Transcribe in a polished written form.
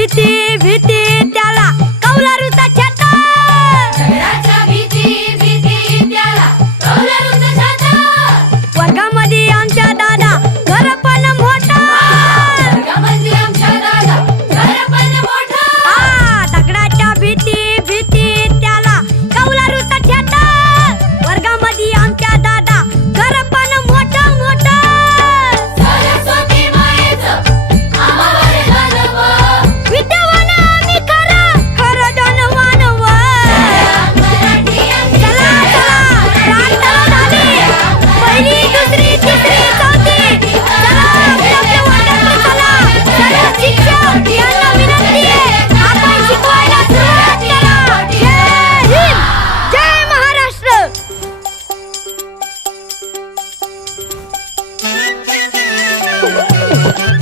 भीती भीती त्याला कौलारूचा छाता. दगडाच्या भीती भीती त्याला कौलारूचा छाता. वर्गामध्ये आमच्या दादा घर पण मोठा. वर्गामध्ये आमच्या दादा घर पण मोठा. दगडाच्या भीती भीती त्याला कौलारूचा छाता. वर्गामध्ये आमच्या दादा घर पण मोठं मोठं. सरस्वती मायेचं आम्हावर दानव. विद्यावान आम्ही खरं खरं धनवान व. मराठी आमची चला चला प्रार्थना झाली. पहिली दुसरी तिसरी चौथी. चला आपल्या वर्गाकडे चला. सर्व शिक्षक यांना विनंती आहे, आपण शिकवायला सुरुवात करा. जय हिंद, जय महाराष्ट्र. शाळा